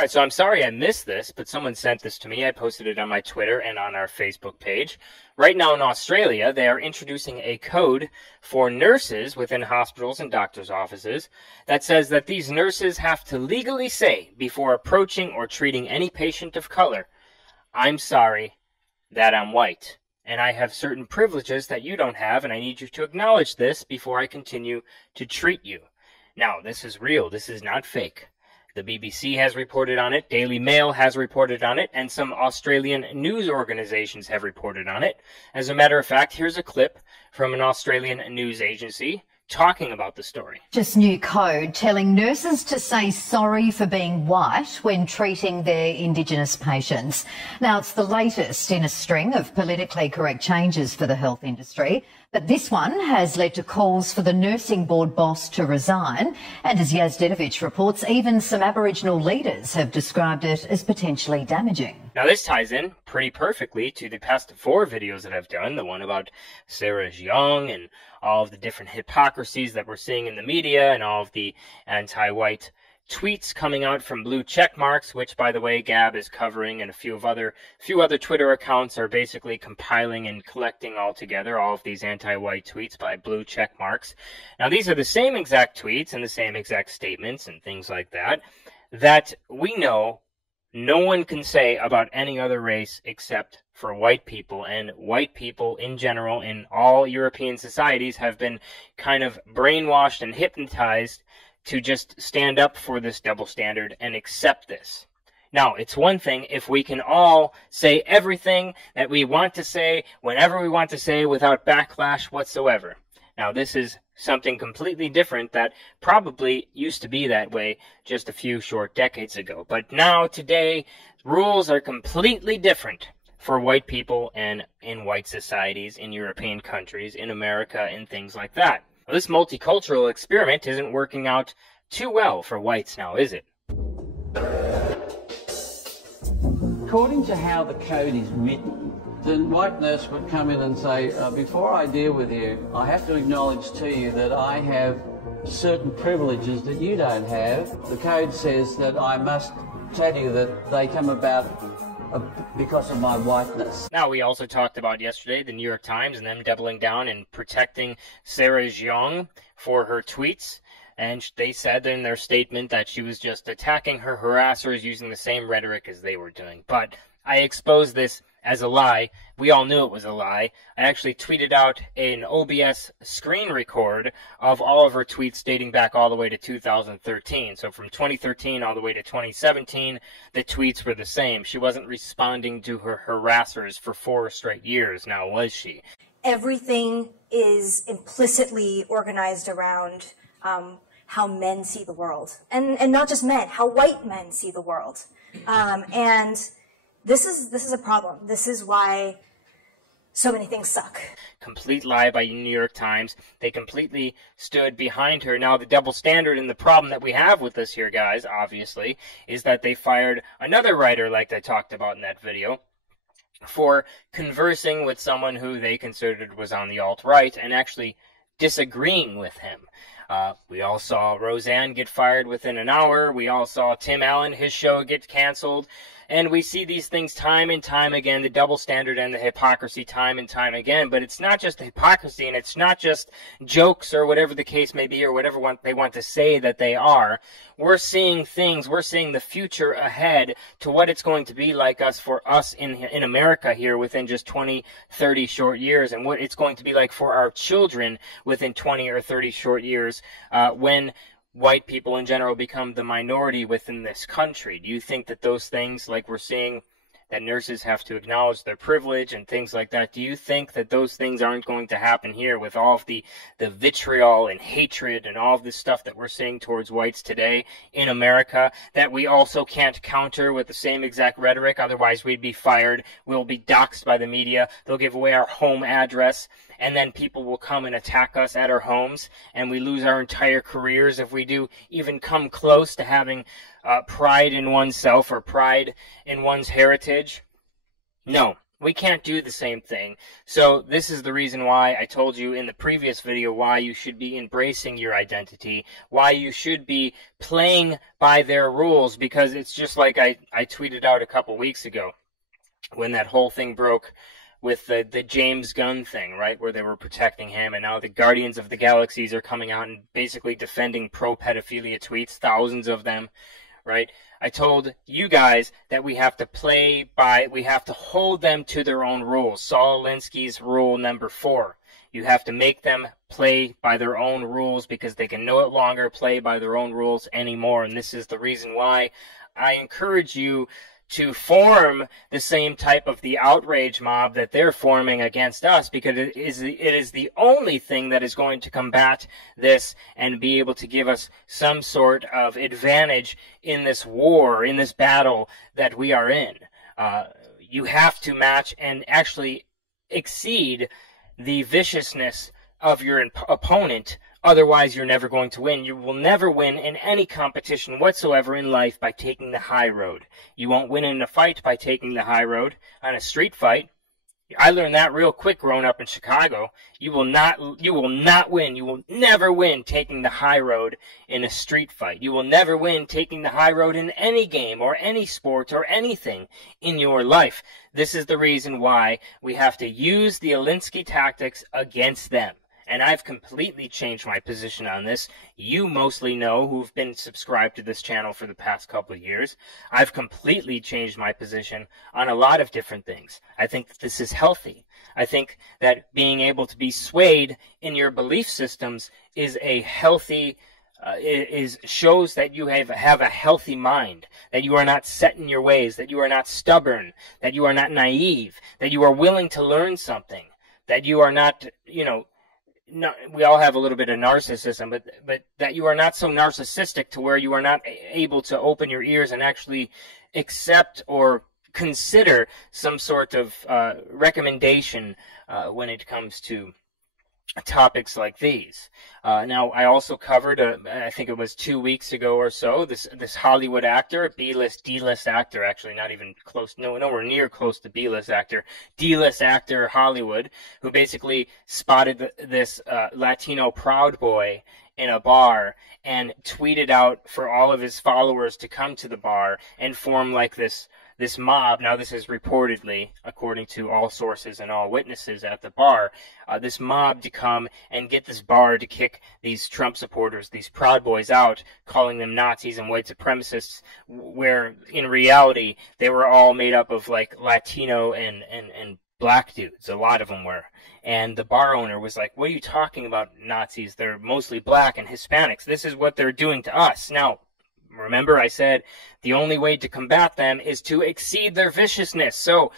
All right, so I'm sorry I missed this, but someone sent this to me. I posted it on my Twitter and on our Facebook page. Right now in Australia, they are introducing a code for nurses within hospitals and doctors' offices that says that these nurses have to legally say before approaching or treating any patient of color, "I'm sorry that I'm white, and I have certain privileges that you don't have, and I need you to acknowledge this before I continue to treat you." Now, this is real. This is not fake. The BBC has reported on it, Daily Mail has reported on it, and some Australian news organizations have reported on it. As a matter of fact, here's a clip from an Australian news agency talking about the story. Just new code telling nurses to say sorry for being white when treating their Indigenous patients. Now, it's the latest in a string of politically correct changes for the health industry, but this one has led to calls for the nursing board boss to resign. And as Yazdedovich reports, even some Aboriginal leaders have described it as potentially damaging. Now, this ties in pretty perfectly to the past 4 videos that I've done, the one about Sarah Young and all of the different hypocrisies that we're seeing in the media and all of the anti-white tweets coming out from blue check marks, which, by the way, Gab is covering, and a few other Twitter accounts are basically compiling and collecting all together all of these anti-white tweets by blue check marks. Now, these are the same exact tweets and the same exact statements and things like that that we know no one can say about any other race except for white people. And white people in general in all European societies have been kind of brainwashed and hypnotized to just stand up for this double standard and accept this. Now, it's one thing if we can all say everything that we want to say whenever we want to say without backlash whatsoever. Now, this is something completely different that probably used to be that way just a few short decades ago. But now, today, rules are completely different for white people and in white societies, in European countries, in America, and things like that. Well, this multicultural experiment isn't working out too well for whites now, is it? According to how the code is written, the white nurse would come in and say, before I deal with you, I have to acknowledge to you that I have certain privileges that you don't have. The code says that I must tell you that they come about because of my whiteness. Now, we also talked about yesterday the New York Times and them doubling down and protecting Sarah Young for her tweets. And they said in their statement that she was just attacking her harassers using the same rhetoric as they were doing. But I exposed this as a lie. We all knew it was a lie. I actually tweeted out an OBS screen record of all of her tweets dating back all the way to 2013. So from 2013 all the way to 2017, the tweets were the same. She wasn't responding to her harassers for 4 straight years, now was she? Everything is implicitly organized around how men see the world. And not just men, how white men see the world. And this is a problem. This is why so many things suck. Complete lie by New York Times. They completely stood behind her. Now, the double standard and the problem that we have with this here, guys, obviously, is that they fired another writer like I talked about in that video for conversing with someone who they considered was on the alt-right and actually disagreeing with him. We all saw Roseanne get fired within an hour. We all saw Tim Allen, his show, get canceled. And we see these things time and time again, the double standard and the hypocrisy time and time again. But it's not just the hypocrisy, and it's not just jokes or whatever the case may be or whatever they want to say that they are. We're seeing things, we're seeing the future ahead to what it's going to be like for us in America here within just 20, 30 short years, and what it's going to be like for our children within 20 or 30 short years when white people in general become the minority within this country. Do you think that those things, like we're seeing, that nurses have to acknowledge their privilege and things like that, do you think that those things aren't going to happen here with all of the vitriol and hatred and all of this stuff that we're seeing towards whites today in America, that we also can't counter with the same exact rhetoric? Otherwise, we'd be fired. We'll be doxxed by the media. They'll give away our home address, and then people will come and attack us at our homes, and we lose our entire careers if we do even come close to having pride in oneself or pride in one's heritage. No, We can't do the same thing. So this is the reason why I told you in the previous video why you should be embracing your identity, why you should be playing by their rules, because it's just like I tweeted out a couple weeks ago when that whole thing broke with the James Gunn thing, right, where they were protecting him, and now the Guardians of the Galaxies are coming out and basically defending pro-pedophilia tweets, thousands of them, right? I told you guys that we have to we have to hold them to their own rules. Saul Alinsky's rule number 4. You have to make them play by their own rules because they can no longer play by their own rules anymore. And this is the reason why I encourage you to form the same type of the outrage mob that they're forming against us, because it is the only thing that is going to combat this and be able to give us some sort of advantage in this war, in this battle that we are in. You have to match and actually exceed the viciousness of your opponent. Otherwise, you're never going to win. You will never win in any competition whatsoever in life by taking the high road. You won't win in a fight by taking the high road. On a street fight, I learned that real quick growing up in Chicago. You will not win. You will never win taking the high road in a street fight. You will never win taking the high road in any game or any sport or anything in your life. This is the reason why we have to use the Alinsky tactics against them. And I've completely changed my position on this. You mostly know, who've been subscribed to this channel for the past couple of years. I've completely changed my position on a lot of different things. I think that this is healthy. I think that being able to be swayed in your belief systems is a healthy, shows that you have a healthy mind, that you are not set in your ways, that you are not stubborn, that you are not naive, that you are willing to learn something, that you are not, no, we all have a little bit of narcissism, but that you are not so narcissistic to where you are not able to open your ears and actually accept or consider some sort of recommendation when it comes to topics like these. Now, I also covered, I think it was 2 weeks ago or so, this Hollywood actor, B-list, D-list actor, actually not even close, nowhere near close to B-list actor, D-list actor Hollywood, who basically spotted this Latino Proud Boy in a bar and tweeted out for all of his followers to come to the bar and form like this mob. Now, this is reportedly, according to all sources and all witnesses at the bar, this mob to come and get this bar to kick these Trump supporters, these Proud Boys, out, calling them Nazis and white supremacists, where in reality they were all made up of like Latino and black dudes. A lot of them were. And the bar owner was like, "What are you talking about, Nazis? They're mostly black and Hispanics. This is what they're doing to us." Now, remember, I said the only way to combat them is to exceed their viciousness. So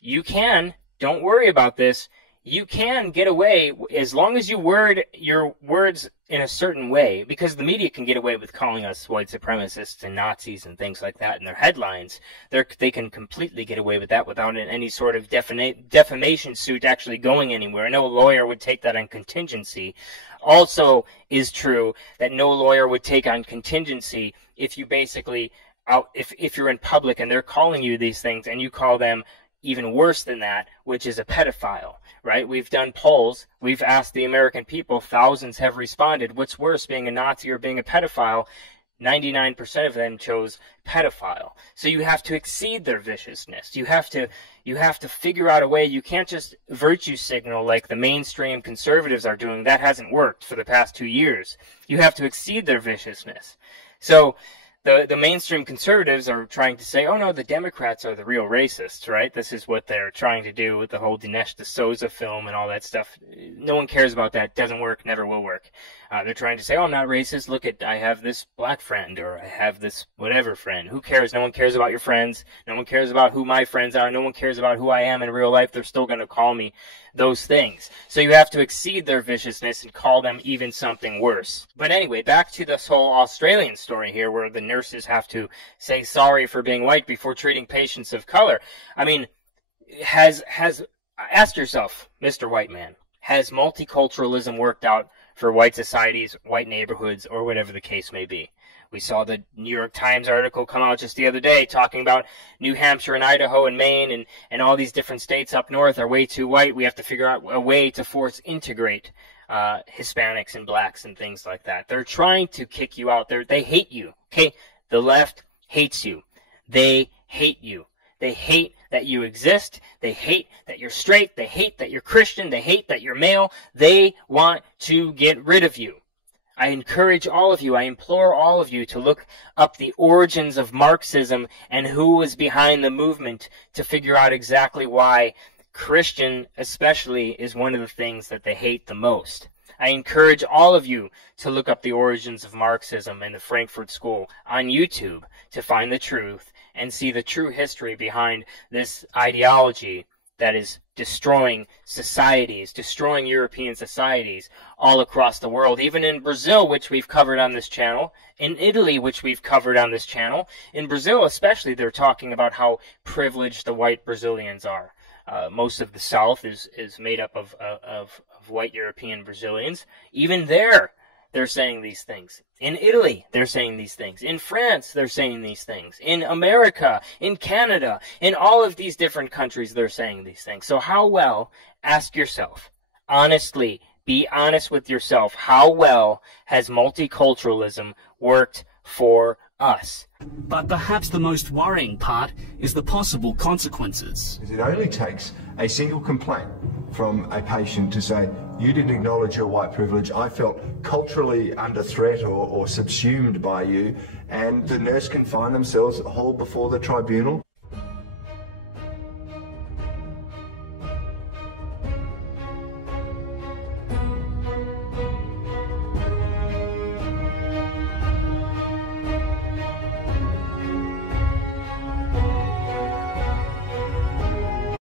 you can, don't worry about this, you can get away as long as you word your words in a certain way, because the media can get away with calling us white supremacists and Nazis and things like that in their headlines. They can completely get away with that without any sort of defamation suit actually going anywhere. No lawyer would take that on contingency. Also is true that no lawyer would take on contingency if you basically, if you're in public and they're calling you these things and you call them even worse than that, which is a pedophile, right? We've done polls. We've asked the American people. Thousands have responded. What's worse, being a Nazi or being a pedophile? 99% of them chose pedophile. So you have to exceed their viciousness. You have to figure out a way. You can't just virtue signal like the mainstream conservatives are doing. That hasn't worked for the past 2 years. You have to exceed their viciousness. So the mainstream conservatives are trying to say, oh no, the Democrats are the real racists, right? This is what they're trying to do with the whole Dinesh D'Souza film and all that stuff. No one cares about that. Doesn't work, never will work. They're trying to say, oh, I'm not racist. Look at, I have this black friend, or I have this whatever friend. Who cares? No one cares about your friends. No one cares about who my friends are. No one cares about who I am in real life. They're still going to call me those things. So you have to exceed their viciousness and call them even something worse. But anyway, back to this whole Australian story here, where the nurses have to say sorry for being white before treating patients of color. I mean, ask yourself, Mr. White Man, has multiculturalism worked out for white societies, white neighborhoods, or whatever the case may be? We saw the New York Times article come out just the other day talking about New Hampshire and Idaho and Maine and all these different states up north are way too white. We have to figure out a way to force integrate Hispanics and blacks and things like that. They're trying to kick you out. They hate you. Okay? The left hates you. They hate you. They hate that you exist. They hate that you're straight. They hate that you're Christian. They hate that you're male. They want to get rid of you. I encourage all of you, I implore all of you to look up the origins of Marxism and who was behind the movement to figure out exactly why Christian especially is one of the things that they hate the most. I encourage all of you to look up the origins of Marxism and the Frankfurt School on YouTube to find the truth and see the true history behind this ideology that is destroying societies, destroying European societies all across the world, even in Brazil, which we've covered on this channel, in Italy, which we've covered on this channel. In Brazil especially, they're talking about how privileged the white Brazilians are. Most of the South is made up of white European Brazilians. Even there, they're saying these things. In Italy, they're saying these things. In France, they're saying these things. In America, in Canada, in all of these different countries, they're saying these things. So how well, ask yourself, honestly, be honest with yourself, how well has multiculturalism worked for us? But perhaps the most worrying part is the possible consequences. It only takes a single complaint from a patient to say, you didn't acknowledge your white privilege, I felt culturally under threat or subsumed by you, and the nurse can find themselves hauled before the tribunal.